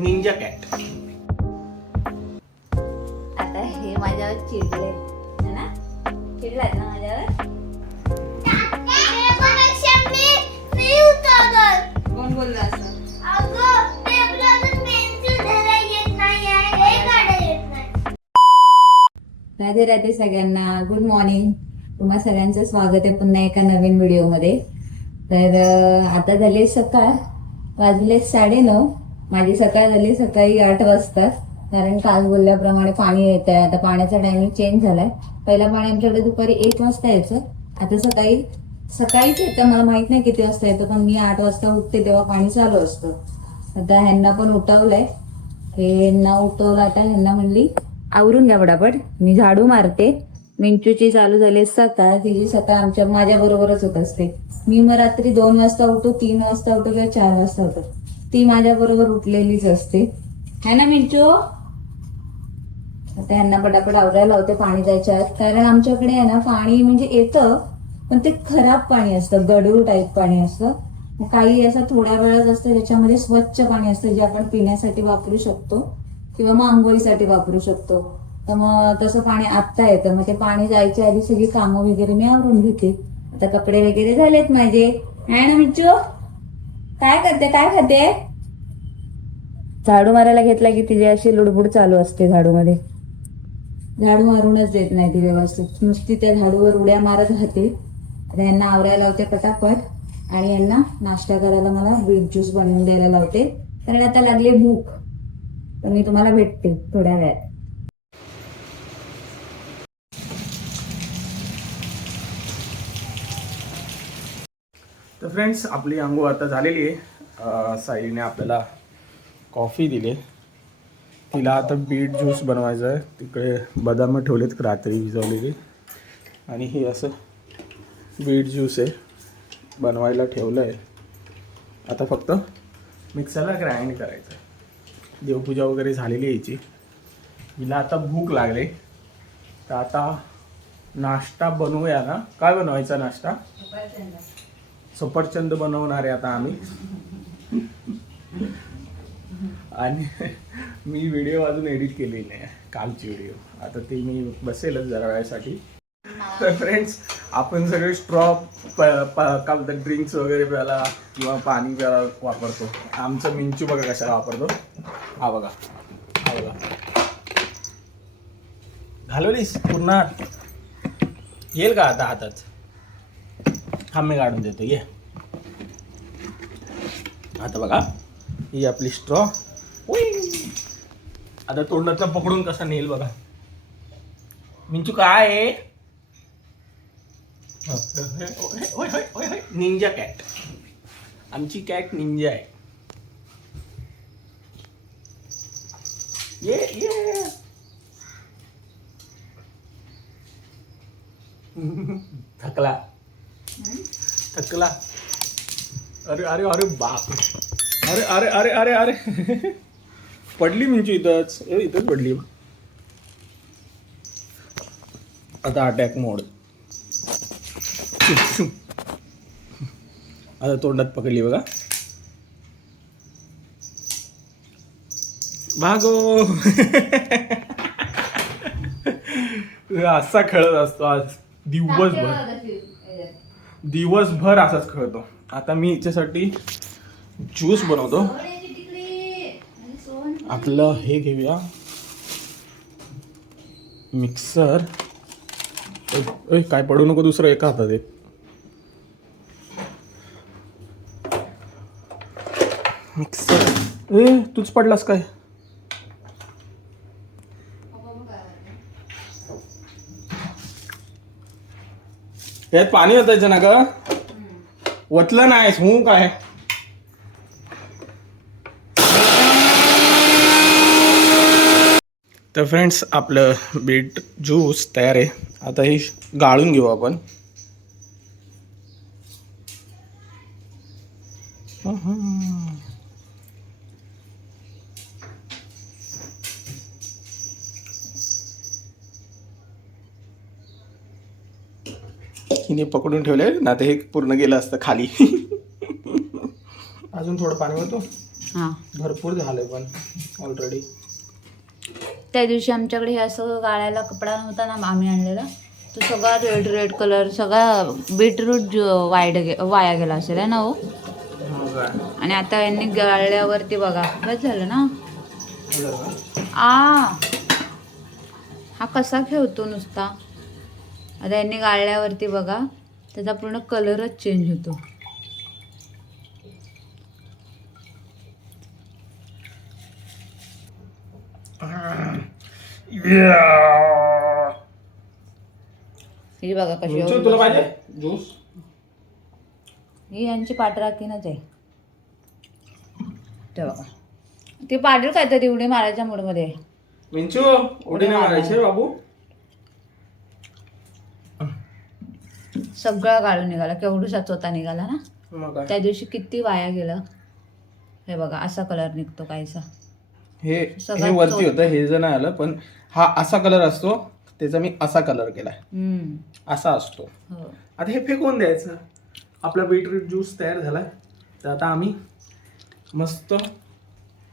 Ninja cat आता हे माझ्यावर चिडले. है ना? चिडलात ना माझ्यावर? कोण बोललं असं? राधे राधे सगळ्यांना. गुड मॉर्निंग तुम्हा सगळ्यांचं स्वागत आहे पुन्हा एका नवीन व्हिडिओमध्ये तर आता झाले सकाळ. वाजले साडेनऊ. माझी सकाळ झाली सकाळी आठ वाजता. कारण काल बोलल्याप्रमाणे पाणी येत आहे. आता पाण्याचा टायमिंग चेंज झालाय. पहिला पाणी आमच्याकडे दुपारी एक वाजता यायचं. आता सकाळी सकाळीच येतं. मला माहीत नाही किती वाजता येतं. पण मी आठ वाजता उठते तेव्हा पाणी चालू असतं. आता ह्यांना पण उठवलंय. ह्यांना उठवलं. आता ह्यांना म्हणली आवरून घ्या पटापट मी झाडू मारते. मिंचूची चालू झाली सकाळ तिची सकाळ आमच्या माझ्या बरोबरच होत असते. मी मग रात्री दोन वाजता उठतो तीन वाजता उठतो किंवा चार वाजता उठतो. ती माझ्या बरोबर उठलेलीच असते. है ना मिंचू आता यांना पटापट आवरायला होते पाणी द्यायच्या कारण आमच्याकडे आहे ना पाणी म्हणजे येतं पण ते खराब पाणी असतं गडूळ टाईप पाणी असतं. काही असं थोड्या वेळाच असतं त्याच्यामध्ये स्वच्छ पाणी असतं जे आपण पिण्यासाठी वापरू शकतो किंवा मग आंघोळीसाठी वापरू शकतो. तर मग तसं पाणी आत्ता येतं. मग ते पाणी जायच्या आधी सगळी कामं वगैरे मी आवरून घेते. आता कपडे वगैरे झालेत माझे. आहे ना मिच्चू काय करते? काय खाते? झाडू मारायला घेतला की तिची अशी लुडबुड चालू असते झाडूमध्ये. झाडू मारूनच देत नाही ती व्यवस्थित. नुसती त्या झाडूवर उड्या मारत राहते. आता यांना आवरायला लावते पटापट. आणि यांना नाश्ता करायला मला बीट ज्यूस बनवून द्यायला लावते. कारण आता लागली भूक. तर मी तुम्हाला भेटते थोड्या वेळात. तर फ्रेंड्स आपली अंघोळ आता झालेली आहे. अं, साईने आपल्याला कॉफी दिली. तिला आता बीट ज्यूस बनवायचं आहे. तिकडे बदाम ठेवलेत रात्री भिजवलेली. आणि हे असं बीट ज्यूस आहे. बनवायला ठेवलं आहे आता फक्त मिक्सरला ग्राइंड करायचं आहे. देवपूजा वगैरे झालेली यायची हिला आता भूक लागली. तर आता नाश्ता बनवूया ना? काय बनवायचा नाश्ता. सफरचंद बनवणार आहे आता आम्ही. आणि मी व्हिडिओ अजून एडिट केलेली नाही कालची व्हिडिओ. आता ती मी बसेलच जरा वेळासाठी. तर फ्रेंड्स आपण सगळे स्ट्रॉ काल तर ड्रिंक्स वगैरे प्यायला किंवा पाणी प्यायला वापरतो. आमचं मिंचू बघा कशाला वापरतो. हा बघा. हा बघा. घालवलीस? पूर्ण येईल का आता हातात? हा मी काढून देतो ये. आता बघा ही आपली स्ट्रॉ आता तोंडातलं पकडून कसा नेईल बघा. मिंचू काय आहे? निंजा कॅट आमची कॅट निंजा आहे. ये ये. थकला. थकला अरे अरे अरे बाप अरे अरे अरे अरे अरे. पडली म्हणजे इथंच. इथंच पडली आता अटॅक मोड आता तोंडात पकडली बघा. भागो. असा खेळत असतो आज. दिवसभर. दिवसभर असाच खेळतो. आता मी हिच्यासाठी ज्यूस बनवतो. आपलं हे घेऊया. मिक्सर ए, ए, काय पडू नको दुसरं एका हातात एक. मिक्सर ए तूच पडलास काय? यात पाणी ओतायचं ना ग? वतलं नाही हू काय? तर फ्रेंड्स आपलं बीट ज्यूस तयार आहे. आता हे गाळून घेऊ आपण. हिने पकडून ठेवले. ना ते हे पूर्ण गेलं असतं खाली. अजून थोडं पाणी होतो हां. भरपूर झालंय पण ऑलरेडी त्या दिवशी आमच्याकडे हे असं गाळ्याला कपडा नव्हता ना आम्ही आणलेला. तो सगळा रेड रेड कलर सगळा बीटरूट वाईड गे वाया गेला असेल है ना हो? आणि आता यांनी गाळल्यावरती बघा बस झालं ना? आ हा कसा खेळतो नुसता? आता यांनी गाळल्यावरती बघा त्याचा पूर्ण कलरच चेंज होतो. ही बघा कशी तुला पाहिजे? ज्यूस ही यांची पाठराखीनच आहे. ते बघा. ती पाटील काय तर उडी मारायच्या मूडमध्ये आहे. मिंचू उडी नाही मारायची बाबू. सगळा गाळून निघाला. केवढूसा चोता निघाला ना. त्या दिवशी किती वाया गेलं. हे बघा असा कलर निघतो कायचा हे हे वरती. होतं हे नाही आलं पण हा असा कलर असतो त्याचा मी असा कलर हम्म. असा असतो. हो. आता हे फेकून द्यायचं. आपला बीटरूट ज्यूस तयार झालाय. तर आता आम्ही मस्त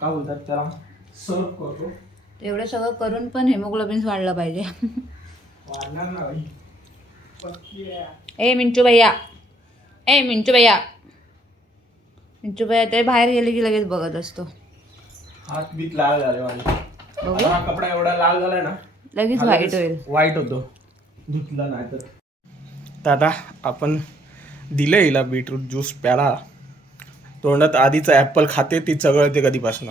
काय बोलतात त्याला सर्व करतो. एवढं सगळं करून पण हेमोग्लोबिन वाढलं पाहिजे. वाढणार ना ए मिंचू भैया. ए मिंचू भैया. मिंचू भैया ते बाहेर गेले की लगेच बघत असतो. हात बीत लाल झाले माझे. बघू. हा कपडा एवढा लाल झालाय ना लगेच हा व्हाईट लगेच होईल. वाईट होतो. धुतला नाही तर. आता आपण दिलं हिला बीटरूट ज्यूस प्याला. तोंडात आधीचं ॲपल खाते ती चगळते कधीपासून.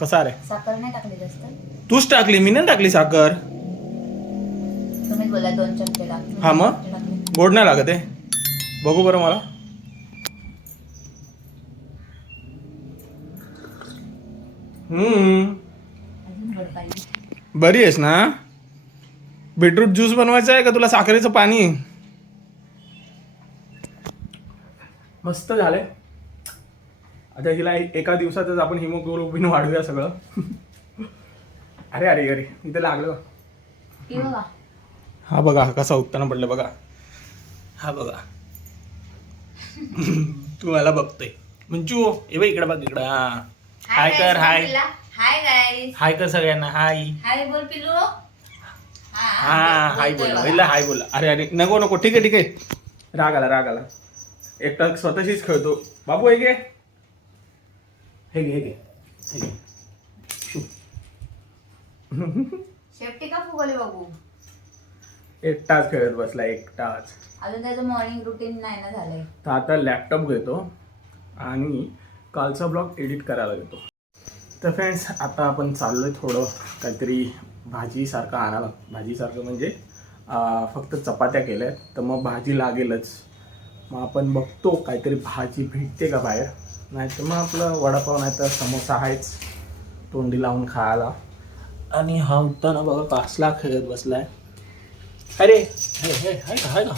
कसा रे? साखर नाही टाकली जास्त. तूच टाकली मी नाही टाकली साखर. तुम्हीच बोला दोन चमचे टाक हा मग? गोड नाही लागत आहे. बघू बरं मला. हम्म. बरी आहेस ना? बीटरूट ज्यूस बनवायचा आहे का तुला साखरेचं पाणी? मस्त झालंय. आता हिला ए- एका दिवसातच आपण हिमोग्लोबिन वाढूया सगळं. अरे अरे अरे इथे लागलं बघा. हा बघा. हा कसा उत्ताना पडलं बघा. हा बघा. तू मला बघतोय. मंचू ये बाई इकडे बघ इकडं. हा. हाय कर हाय हाय गाईस हाय कर सगळ्यांना हाय हाय बोल पिलू हा हाय बोला पहिला हाय बोला अरे अरे नको नको ठीक आहे ठीक आहे. राग आला राग आला. एकटा स्वतःशीच खेळतो. बाबू हे घे हे घे. हे घे. घे शेपटी का फुगवली बघू एकटाच खेळत बसला एकटाच. अजून त्याचं मॉर्निंग रुटीन नाही ना झालंय. तर आता लॅपटॉप घेतो आणि कालचा ब्लॉग एडिट करायला घेतो. तर फ्रेंड्स आता आपण चाललो आहे थोडं काहीतरी भाजीसारखं आणायला. भाजीसारखं म्हणजे अं, फक्त चपात्या केल्या आहेत तर मग भाजी लागेलच. मग आपण बघतो काहीतरी भाजी भेटते का बाहेर. नाही तर मग आपलं वडापाव नाही तर समोसा आहेच. तोंडी लावून खायला. आणि हा उठताना बघा कासला खेळत बसलाय. अरे हे हे हाय का हाय का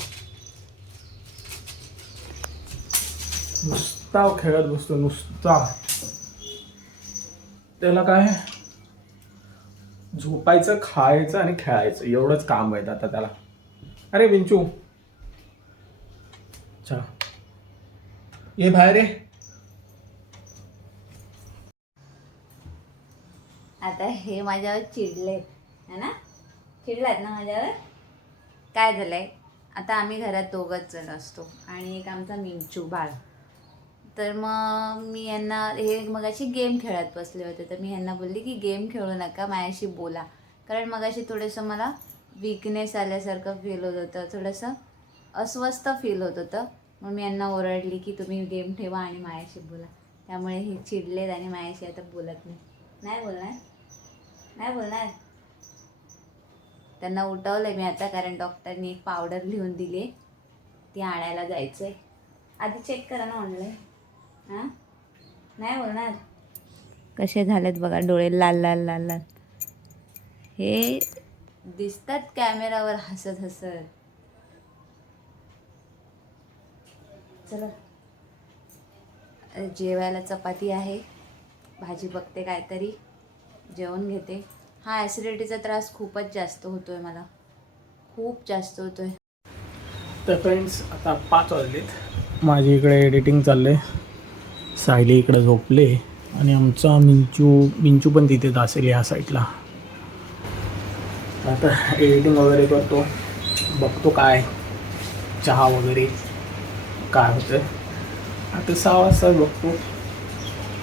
नुसता खेळत बसतो नुसता. त्याला काय? झोपायचं खायचं आणि खेळायचं. एवढंच काम आहे आता त्याला. अरे विंचू. अच्छा ये बाहेर रे आता हे माझ्यावर चिडले. है ना? चिडलात ना माझ्यावर? काय झालं आहे आता आम्ही घरात दोघंच जण असतो आणि एक आमचा मिंचू बाळ. तर मग मी यांना हे मगाशी गेम खेळत बसले होते. तर मी यांना बोलली की गेम खेळू नका माझ्याशी बोला. कारण मगाशी थोडंसं मला विकनेस आल्यासारखं फील होत होतं. थोडंसं अस्वस्थ फील होत होतं. मग मी यांना ओरडली की तुम्ही गेम ठेवा आणि माझ्याशी बोला. त्यामुळे हे चिडलेत आणि माझ्याशी आता बोलत नाही. नाही बोलणार? नाही बोलणार. त्यांना उठवलंय मी आता कारण डॉक्टरनी एक पावडर लिहून दिली. ती आणायला जायचं आहे आधी चेक करा ना ऑनलाईन हां? नाही बोलणार. कसे झालेत बघा डोळे लाल लाल लाल लाल. हे दिसतात कॅमेरावर हसत हसत. चला. जेवायला चपाती आहे. भाजी बघते काहीतरी. जेवण घेते. हा ॲसिडिटीचा त्रास खूपच जास्त होतो आहे मला. खूप जास्त होतोय. तर फ्रेंड्स आता पाच वाजलेत. माझी इकडे एडिटिंग चालले सायली इकडे झोपले आणि आमचा मिंचू मिंचू पण तिथे असेल ह्या साईडला आता एडिटिंग वगैरे करतो. बघतो काय. चहा वगैरे काय होतं आता सहा वाजता बघतो.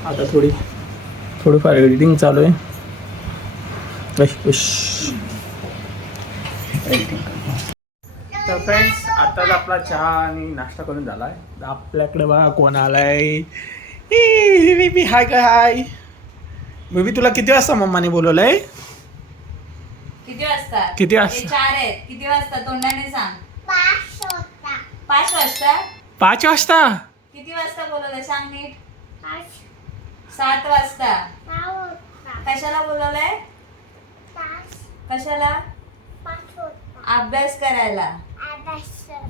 आता थोडी थोडीफार एडिटिंग चालू आहे कश कश एडिटिंग करतो तर फ्रेंड्स आताच आपला चहा आणि नाश्ता करून झालाय. तर आपल्याकडे बघा कोण आलाय. बेबी हाय काय हाय बेबी तुला किती वाजता मम्माने बोलवलंय? किती वाजता? किती वाजता? चार आहेत. किती वाजता? तोंडाने सांग. पाच वाजता. पाच वाजता? किती वाजता बोलवलंय? सांग नीट. सात वाजता. कशाला बोलवलंय? कशाला? अभ्यास करायला.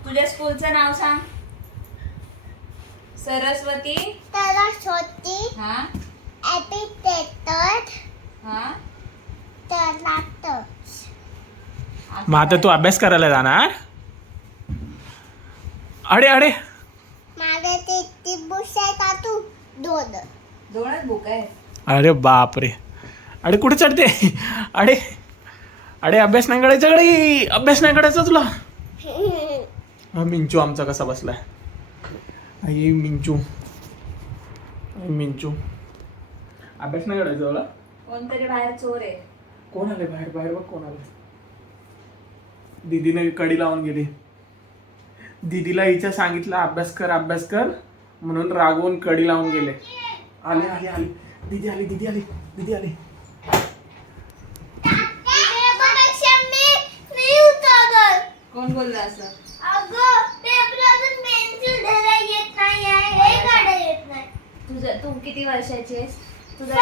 तुझ्या स्कूलचं नाव सांग. सरस्वती. हा. हा. मग आता तू अभ्यास करायला जाणार? अडे अडे. दोनच बुक आहे अरे बाप रे अडे कुठे चढते? अडे. अडे अभ्यास नाही करायचा कडे अभ्यास नाही करायचा तुला? हा मिंचू आमचा कसा बसलाय? आई मिंचू. आई मिंचू. अभ्यास नाही करायचा तुला? कोणतरी बाहेर चोर आहे? कोण आले बाहेर? बाहेर बघ कोण आले दीदीने कडी लावून गेली. दीदीला हिच्या सांगितलं अभ्यास कर अभ्यास कर. म्हणून रागवून कडी लावून गेले. आले आले आले. दीदी आली दीदी आली दीदी आली कोण बोललं असं तुझं तू किती वर्षाची आहेस तुझा.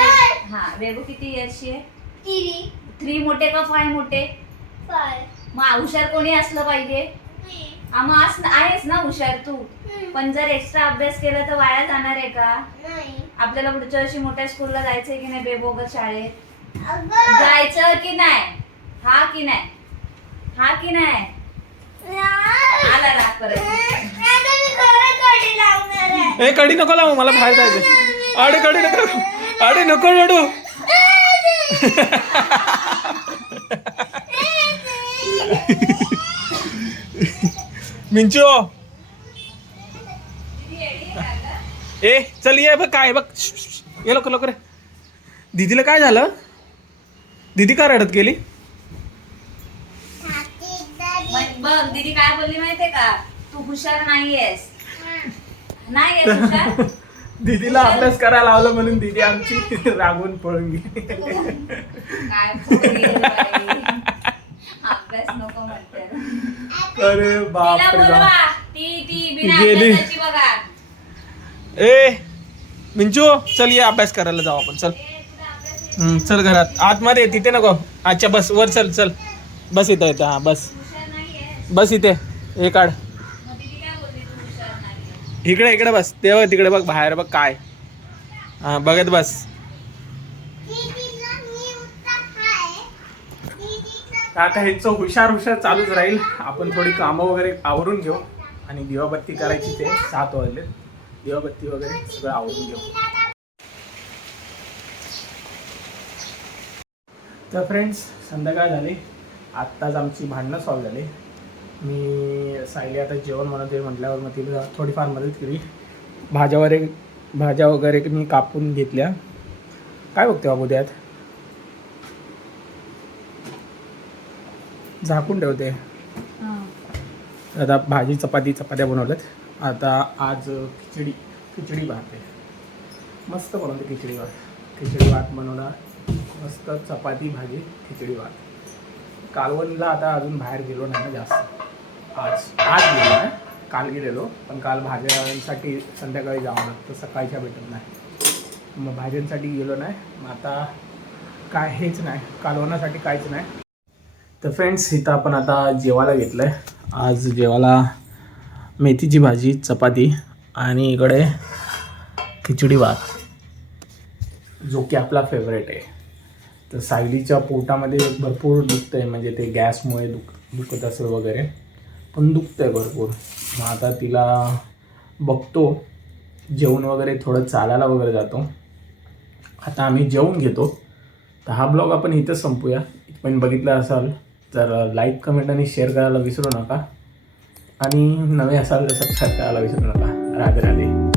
हा वेबू किती इयर्सची आहे थ्री मोठे का फाय मोठे मग हुशार कोणी असलं पाहिजे हा, मग आहेस ना हुशार तू पण जर एक्स्ट्रा अभ्यास केला तर वाया जाणार आहे का आपल्याला पुढच्या वर्षी मोठ्या स्कूलला जायचंय की नाही बेबोगत शाळेत जायचं की नाही हा की नाही हा की नाही आला राग परत कडी नको लावू मला बाहेर जायचं अडे काढू नको अडे नको रडू. मिंचू. ए चल ये बघ काय बघ. ये लवकर लवकर दीदीला काय झालं? दीदी का रडत गेली? बघ दीदी काय बोलली माहितीये का? तू हुशार नाहीयेस. नाही दीदीला अभ्यास करायला लावलं म्हणून दीदी आमची रागवून पळून गेली. काय पोरी आहे बाई. अभ्यास नको म्हणते. अरे तिला बाप रे बोलवा. बाप. ती ती बिना गेली. अभ्यासाची बघा. ए मिंचू चल ये अभ्यास करायला जाऊ आपण. चल. हम्म, चल घरात. आतमध्ये ये, तिथे नको. अच्छा बस वर चल चल. बस इथं इथं. हा बस. बस इथे. हे काढ मग दीदी काय बोलली तू हुशार नाही इकडे इकडे बस. ते बघ तिकडे बघ बाहेर बघ काय. बघत बस. आता ह्यांचं हुशार हुशार चालूच राहील. आपण थोडी कामं वगैरे आवरून घेऊ. आणि दिवाबत्ती करायची ते सात वाजले. दिवाबत्ती वगैरे सगळं आवरून घेऊ. तर फ्रेंड्स संध्याकाळ झाली. आत्ताच आमची भांडणं सॉल्व झाली. मी सायली आता जेवण बनवते म्हटल्यावर मग तिला थोडीफार मदत केली. भाज्या वगैरे भाज्या वगैरे मी कापून घेतल्या. काय बघते बाबू त्यात? झाकून ठेवते. आता भाजी चपाती चपात्या बनवल्यात. आता आज खिचडी खिचडी भात आहे. मस्त बनवते खिचडी भात. खिचडी भात बनवणार. मस्त चपाती भाजी खिचडी भात. कालवणला आता अजून बाहेर गेलो नाही ना जास्त. आज आज गेलो आहे. काल गेलेलो पण काल भाज्यांसाठी संध्याकाळी जावं लागतं सकाळच्या भेटत नाही. मग भाज्यांसाठी गेलो नाही. मग आता काय हेच नाही. कालवणासाठी काहीच नाही. तर फ्रेंड्स इथं आपण आता जेवायला घेतलं आहे आज जेवायला मेथीची भाजी चपाती आणि इकडे खिचडी भात जो की आपला फेवरेट आहे. तर सायलीच्या पोटामध्ये भरपूर दुखतं आहे म्हणजे ते गॅसमुळे दुख दुखत असेल वगैरे. पण दुखतं आहे भरपूर. मग आता तिला बघतो. जेवण वगैरे थोडं चालायला वगैरे जातो. आता आम्ही जेवून घेतो. तर हा ब्लॉग आपण इथंच संपूया. पण बघितला असाल तर लाईक कमेंट आणि शेअर करायला विसरू नका. आणि नवे असाल तर सबस्क्राईब करायला विसरू नका. राधे राधे.